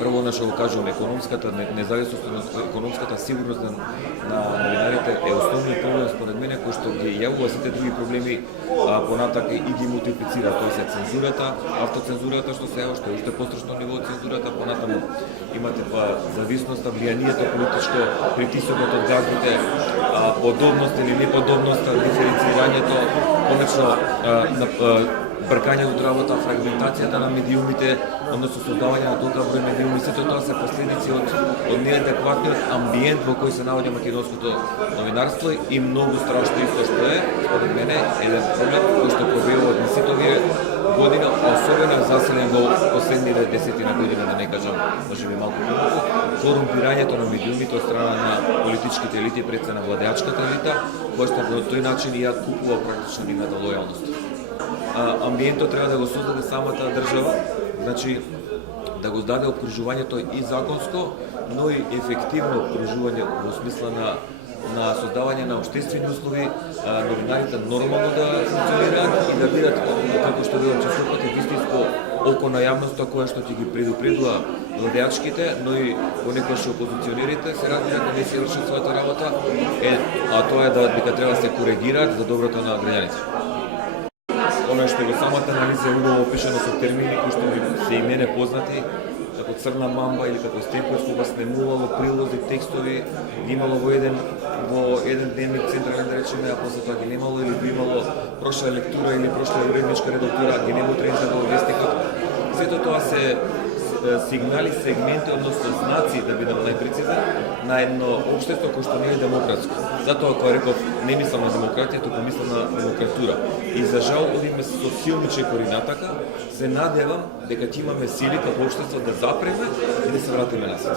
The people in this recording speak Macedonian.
Прво, што го кажувам, економската независност, економската сигурност на новинарите е основниот проблем според мене, кој што ги јавува сите други проблеми понатака и ги мултиплицира. Тоа се цензурата, автоцензурата што се што е уште пострашно ниво од цензурата, понатаму имате зависноста, влијанието политичко, притисокот од газдите, подобност или неподобност, диференцирањето, конечно бркањето од работа, фрагментацијата на медиумите, односно создавање на толкова број медиуми, сето тоа се последици од неадекватниот амбиент во кој се наоѓа македонското новинарство и многу страшно исто што е, според мене, еден проблем кој што пробивува од сите овие години, особено заселен во последните десетина години, да не кажам, можеби малку помалку, корумпирањето на медиумите од страна на политичките елити пред се на владеачката елита, која што по тој начин ја купува практично нивната лојалност. Амбиентот треба да го создаде самата држава, значи да го даде обкружувањето и законско, но и ефективно обкружување во смисла на создавање на општествени услови, новинарите нормално да функционираат и да бидат, како што велам честопати, вистинско око на јавноста која што ќе ги предупредува владеачките, но и понекогаш опозиционерите се разбираат да не си вршат својата работа, а тоа е дека треба да се коригираат за доброто на граѓаните. Оно што го самата анализа е убаво опишано со термини кои што се и мене познати, како црна мамба или како Стејковец, кога снемувало прилози, текстови, ги имало во еден дневник централен, да речеме, а после тоа ги немало или би имало прошла лектура или прошла уредничка редактура, ги нема утрените во вестникот. Сето тоа се сигнали, сегменти, односно знаци, да бидам најпрецизен, на едно општество кој што не е демократско. Затоа, кога реков, не мислам на демократија, туку мислам на демократура. И за жал, одиме со силни чекори натака, се надевам дека ќе имаме сили како општество да запреме и да се вратиме насад.